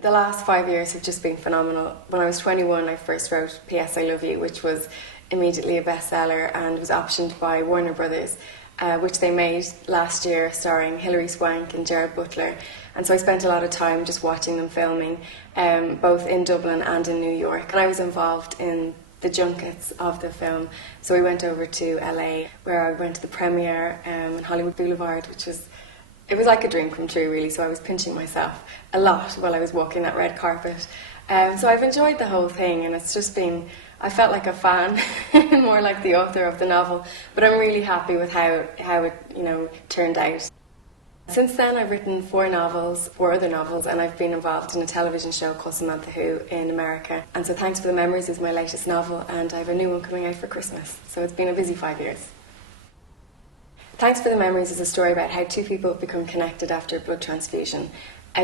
The last 5 years have just been phenomenal. When I was 21, I first wrote P.S. I Love You, which was immediately a bestseller and was optioned by Warner Brothers, which they made last year, starring Hilary Swank and Gerard Butler. And so I spent a lot of time just watching them filming, both in Dublin and in New York. And I was involved in the junkets of the film. So we went over to LA, where I went to the premiere in Hollywood Boulevard, which was, it was like a dream come true, really. So I was pinching myself a lot while I was walking that red carpet. So I've enjoyed the whole thing, and it's just been, I felt like a fan, more like the author of the novel, but I'm really happy with how it turned out. Since then, I've written 4 other novels, and I've been involved in a television show called Samantha Who in America. And so Thanks for the Memories is my latest novel, and I have a new one coming out for Christmas. So it's been a busy 5 years. Thanks for the Memories is a story about how 2 people become connected after a blood transfusion.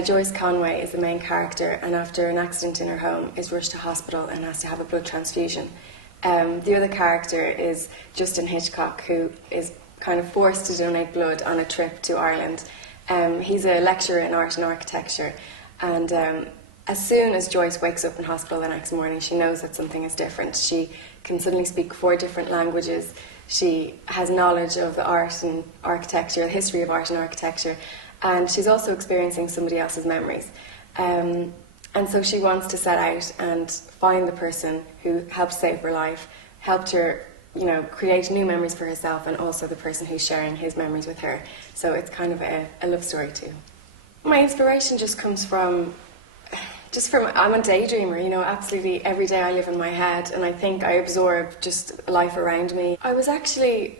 Joyce Conway is the main character, and after an accident in her home is rushed to hospital and has to have a blood transfusion. The other character is Justin Hitchcock, who is kind of forced to donate blood on a trip to Ireland. He's a lecturer in art and architecture, and as soon as Joyce wakes up in hospital the next morning, she knows that something is different. She can suddenly speak 4 different languages. She has knowledge of the art and architecture, the history of art and architecture, and she's also experiencing somebody else's memories. And so she wants to set out and find the person who helped save her life, helped her, create new memories for herself, and also the person who's sharing his memories with her. So it's kind of a love story too. My inspiration just comes from, I'm a daydreamer, absolutely every day I live in my head, and I think I absorb just life around me. I was actually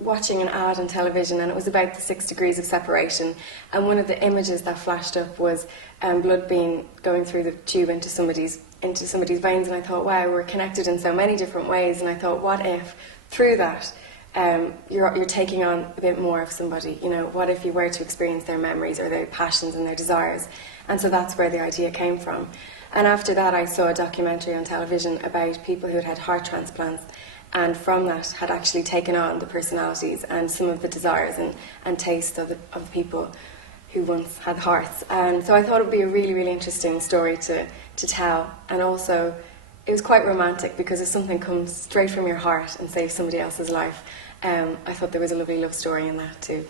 watching an ad on television, and it was about the 6 degrees of separation, and one of the images that flashed up was blood going through the tube into somebody's veins, and I thought, wow, we're connected in so many different ways. And I thought, what if through that you're taking on a bit more of somebody? What if you were to experience their memories or their passions and their desires? And so that's where the idea came from. And after that, I saw a documentary on television about people who had had heart transplants, and from that had actually taken on the personalities and some of the desires and tastes of the people who once had hearts. And so I thought it would be a really, really interesting story to tell. And also, it was quite romantic, because if something comes straight from your heart and saves somebody else's life, I thought there was a lovely love story in that too.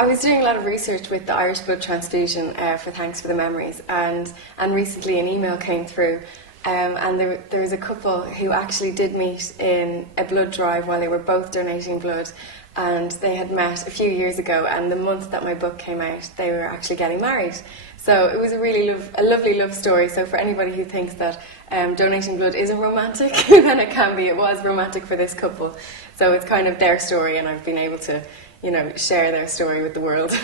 I was doing a lot of research with the Irish blood transfusion for Thanks for the Memories, and recently an email came through, and there was a couple who actually did meet in a blood drive while they were both donating blood, and they had met a few years ago, and the month that my book came out, they were actually getting married. So it was a lovely love story. So for anybody who thinks that donating blood isn't romantic, then it can be. It was romantic for this couple. So it's kind of their story, and I've been able to, share their story with the world.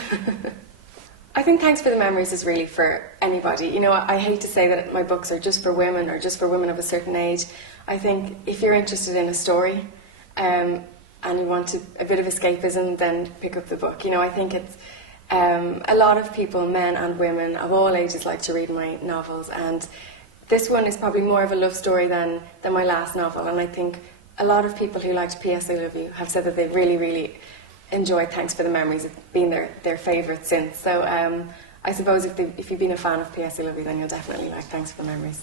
I think Thanks for the Memories is really for anybody. I hate to say that my books are just for women or just for women of a certain age. I think if you're interested in a story and you want a bit of escapism, then pick up the book. I think it's a lot of people, men and women of all ages, like to read my novels, and this one is probably more of a love story than my last novel. And I think a lot of people who liked P.S. I Love You have said that they really, really enjoyed Thanks for the Memories. It's been their favourite since. So I suppose if you've been a fan of P.S. I Love You, then you'll definitely like Thanks for the Memories.